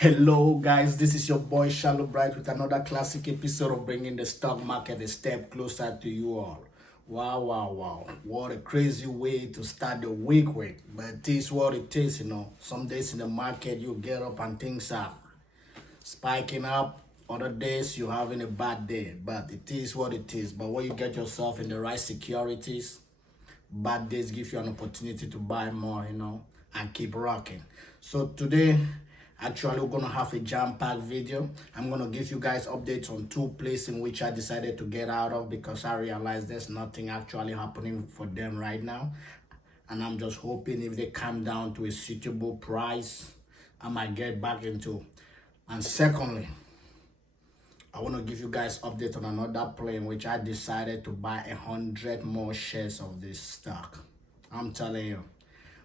Hello, guys. This is your boy Shallow Bright with another classic episode of bringing the stock market a step closer to you all. Wow, wow, wow. What a crazy way to start the week with. But it is what it is. Some days in the market, you get up and things are spiking up. Other days, you're having a bad day. But it is what it is. But when you get yourself in the right securities, bad days give you an opportunity to buy more, and keep rocking. So today, actually, we're gonna have a jam-packed video. I'm gonna give you guys updates on two places in which I decided to get out of because I realized there's nothing actually happening for them right now. And I'm just hoping if they come down to a suitable price, I might get back into. And secondly, I want to give you guys update on another plane which I decided to buy 100 more shares of this stock. I'm telling you,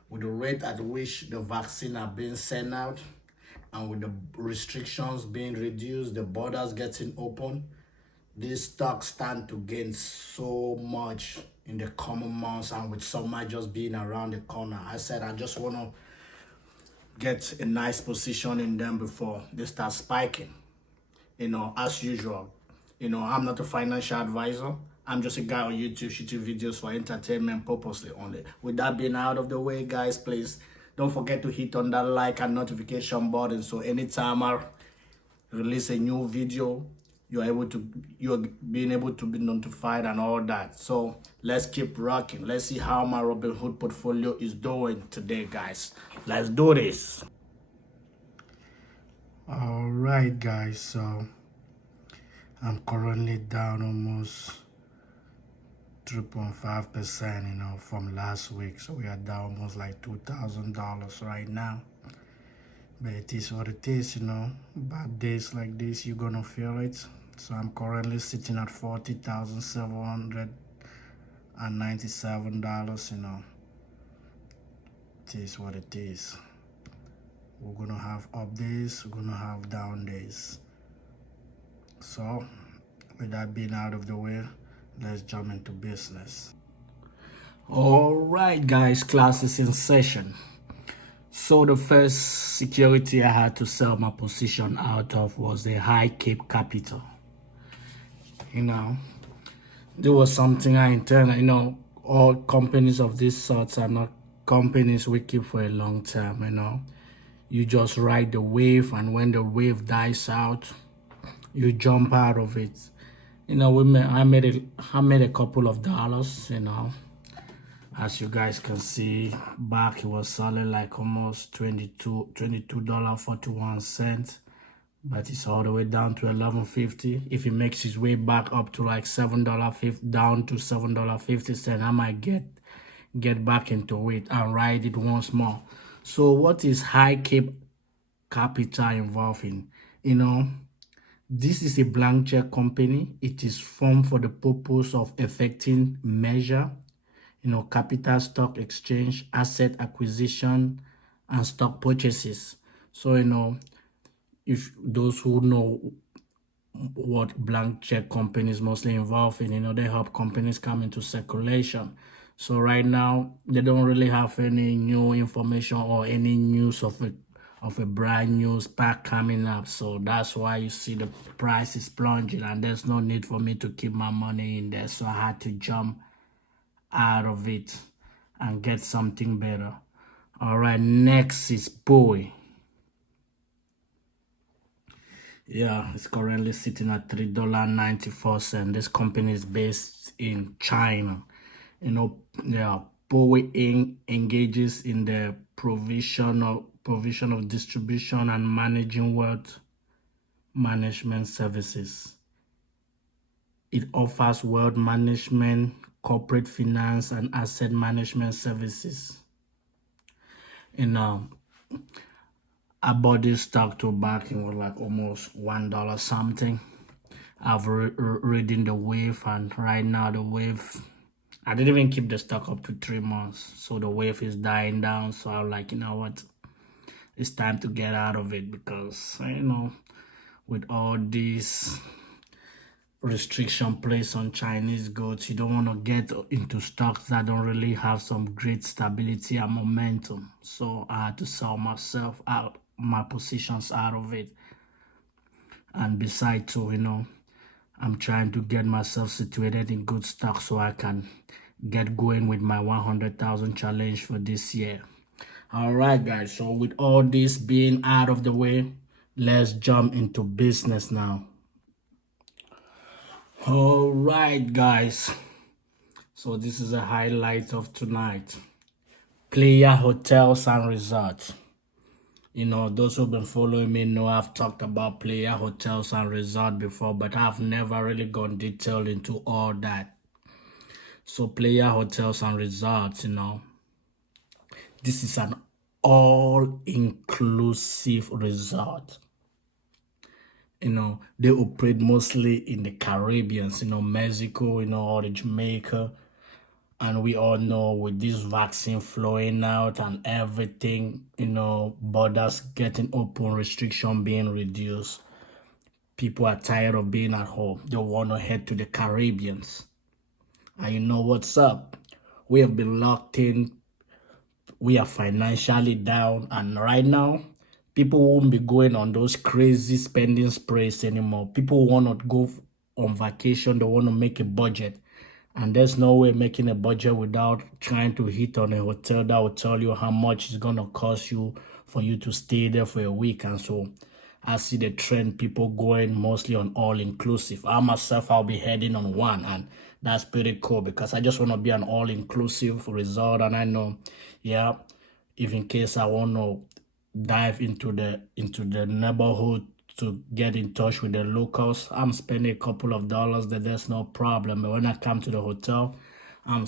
with the rate at which the vaccine are being sent out and with the restrictions being reduced, the borders getting open, these stocks stand to gain so much in the coming months, and with summer just being around the corner, I said I just want to get a nice position in them before they start spiking. As usual. I'm not a financial advisor. I'm just a guy on YouTube shooting videos for entertainment purposely only. With that being out of the way, guys, please don't forget to hit on that like and notification button so anytime I release a new video, you're being able to be notified and all that. So let's keep rocking. Let's see how my Robinhood portfolio is doing today, guys. Let's do this. All right, guys. So I'm currently down almost 3.5%, from last week. So we are down almost like $2,000 right now. But it is what it is. Bad days like this, you're gonna feel it. So I'm currently sitting at $40,797. It is what it is. We're gonna have up days, we're gonna have down days. So with that being out of the way, let's jump into business. All right, guys, class is in session. So the first security I had to sell my position out of was the High Cape Capital. There was something I intended. All companies of this sort are not companies we keep for a long time. You just ride the wave, and when the wave dies out, you jump out of it. I made a couple of dollars. As you guys can see, back it was selling like almost $22.41, but it's all the way down to $11.50. If it makes its way back up to like $7.50, down to $7.50, I might get back into it and ride it once more. So what is High Cape Capital involved in? This is a blank check company. It is formed for the purpose of effecting measure, capital stock exchange, asset acquisition, and stock purchases. So, if those who know what blank check companies mostly involved in, they help companies come into circulation. So right now, they don't really have any new information or any news of a brand new SPAC coming up. So that's why you see the price is plunging, and there's no need for me to keep my money in there. So I had to jump out of it and get something better. All right, next is Bowie. Yeah, it's currently sitting at $3.94. This company is based in China. Bowie engages in the provision of distribution and managing wealth management services. It offers wealth management, corporate finance, and asset management services. I bought this stock to back in was like almost $1 something. I've reading the wave, and right now the wave, I didn't even keep the stock up to 3 months. So the wave is dying down. So I'm like, you know what? It's time to get out of it because, with all these restriction placed on Chinese goods, you don't want to get into stocks that don't really have some great stability and momentum. So I had to sell myself out my positions out of it. And besides, too, I'm trying to get myself situated in good stock so I can get going with my 100,000 challenge for this year. All right, guys. So with all this being out of the way, let's jump into business now. All right, guys. So this is a highlight of tonight. Player hotels and resorts. Those who've been following me know I've talked about player hotels and resort before, but I've never really gone detailed into all that. So player hotels and resorts, this is an all-inclusive resort. They operate mostly in the Caribbean, Mexico, or Jamaica. And we all know with this vaccine flowing out and everything, borders getting open, restriction being reduced, people are tired of being at home. They want to head to the Caribbeans. And you know what's up? We have been locked in. We are financially down. And right now, people won't be going on those crazy spending sprees anymore. People want to go on vacation. They want to make a budget. And there's no way making a budget without trying to hit on a hotel that will tell you how much it's going to cost you for you to stay there for a week. And so I see the trend, people going mostly on all-inclusive. I myself, I'll be heading on one, and that's pretty cool because I just want to be an all-inclusive resort. And I know, yeah, if in case I want to dive into the neighborhood to get in touch with the locals, I'm spending a couple of dollars there. There's no problem. But when I come to the hotel, I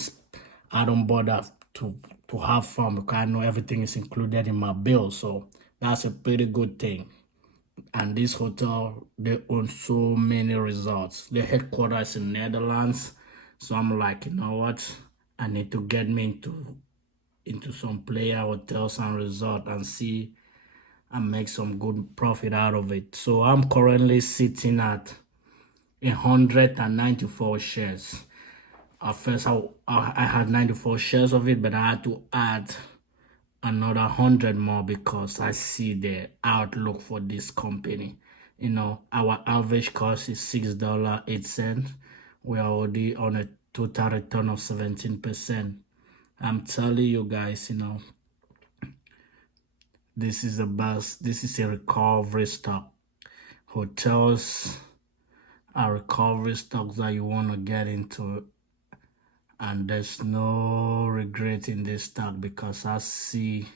don't bother to have fun because I know everything is included in my bill. So that's a pretty good thing. And this hotel, they own so many resorts. The headquarters in Netherlands. So I'm like, you know what? I need to get me into some player hotels and resort and see and make some good profit out of it. So I'm currently sitting at 194 shares. At first, I had 94 shares of it, but I had to add another 100 more because I see the outlook for this company. Our average cost is $6.08. We are already on a total return of 17%. I'm telling you guys, this is the best. This is a recovery stock. Hotels are recovery stocks that you want to get into, and there's no regret in this stock because I see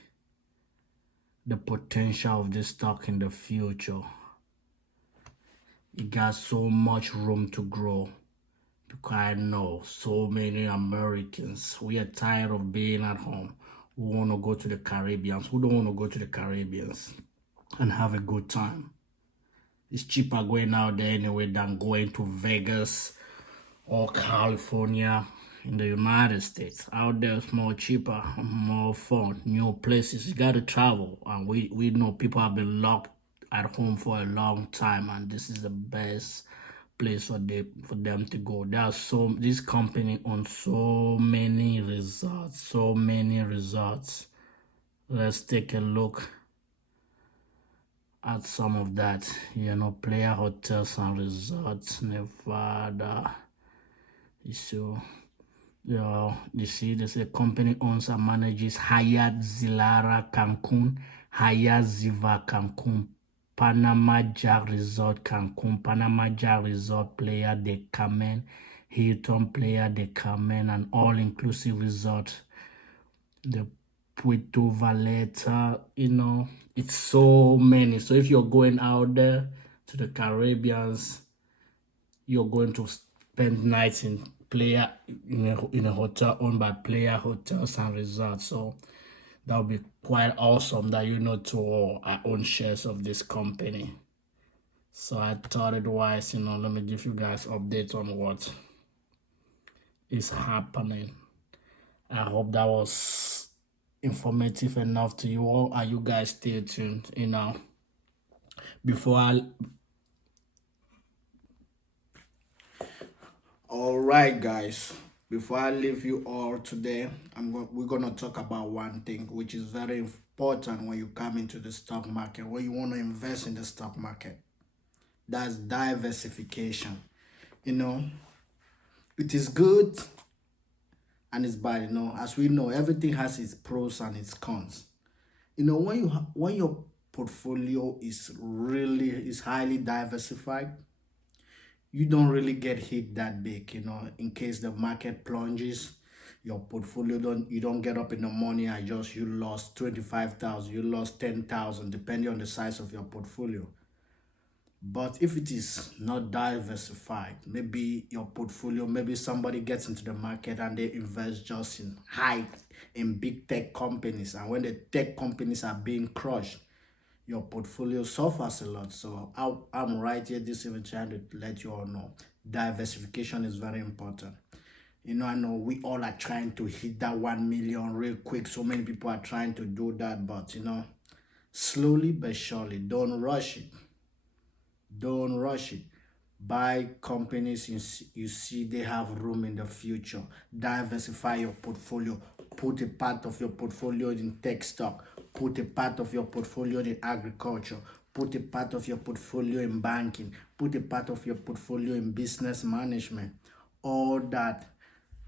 the potential of this stock in the future. It got so much room to grow because I know so many Americans, we are tired of being at home. We want to go to the Caribbeans. Who don't want to go to the Caribbeans and have a good time? It's cheaper going out there anyway than going to Vegas or California in the United States. Out there it's more cheaper, more fun, new places. You got to travel. And we know people have been locked at home for a long time, and this is the best place for them to go. This company owns so many resorts, Let's take a look at some of that. Player hotels and resorts, Nevada. So you see this a company owns and manages Hyatt Zilara Cancun, Hyatt Ziva Cancun, Panama Jack Resort Cancun, Panama Jack Resort Playa del Carmen, Hilton Playa del Carmen, an all-inclusive resort. The Puerto Vallarta, it's so many. So if you're going out there to the Caribbeans, you're going to spend nights in a hotel owned by Player Hotels and Resorts. So that would be quite awesome that to I own shares of this company. So I thought it wise, let me give you guys updates on what is happening. I hope that was informative enough to you all, and you guys stay tuned. All right, guys. Before I leave you all today, we're gonna talk about one thing which is very important when you come into the stock market, when you want to invest in the stock market. That's diversification. You know, it is good and it's bad. As we know, everything has its pros and its cons. When your portfolio is highly diversified, you don't really get hit that big. In case the market plunges, your portfolio you don't get up in the morning and just you lost 25,000, you lost 10,000, depending on the size of your portfolio. But if it is not diversified, maybe your portfolio, maybe somebody gets into the market and they invest just in big tech companies, and when the tech companies are being crushed, your portfolio suffers a lot. So I'm right here this evening trying to let you all know diversification is very important. I know we all are trying to hit that 1 million real quick. So many people are trying to do that, but slowly but surely, don't rush it. Don't rush it. Buy companies you see they have room in the future. Diversify your portfolio. Put a part of your portfolio in tech stock. Put a part of your portfolio in agriculture. Put a part of your portfolio in banking. Put a part of your portfolio in business management. All that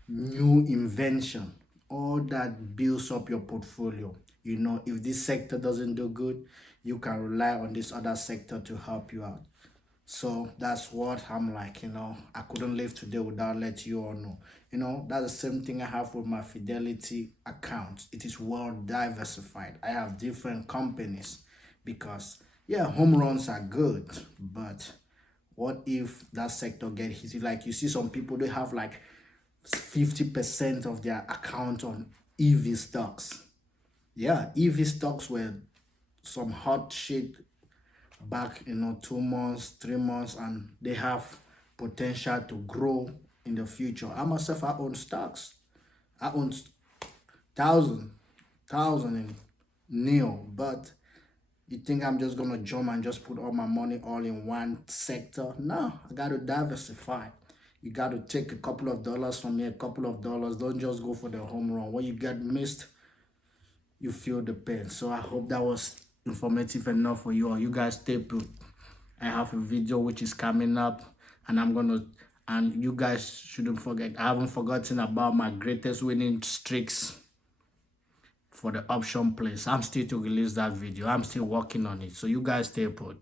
new invention, all that builds up your portfolio. If this sector doesn't do good, you can rely on this other sector to help you out. So that's what I'm like. I couldn't live today without letting you all know. That's the same thing I have with my Fidelity account. It is well diversified. I have different companies because, yeah, home runs are good, but what if that sector get hit? Like, you see some people, they have like 50% of their account on EV stocks. Yeah, EV stocks were some hot shit back 2 months, 3 months, and they have potential to grow in the future. I myself, I own stocks. I own thousand in NEO, but you think I'm just gonna jump and just put all my money all in one sector? No, I gotta diversify. You gotta take a couple of dollars from here, a couple of dollars. Don't just go for the home run. When you get missed, you feel the pain. So I hope that was informative enough for you all. You guys stay put. I have a video which is coming up, and you guys shouldn't forget, I haven't forgotten about my greatest winning streaks for the option place. I'm still to release that video. I'm still working on it. So you guys stay put.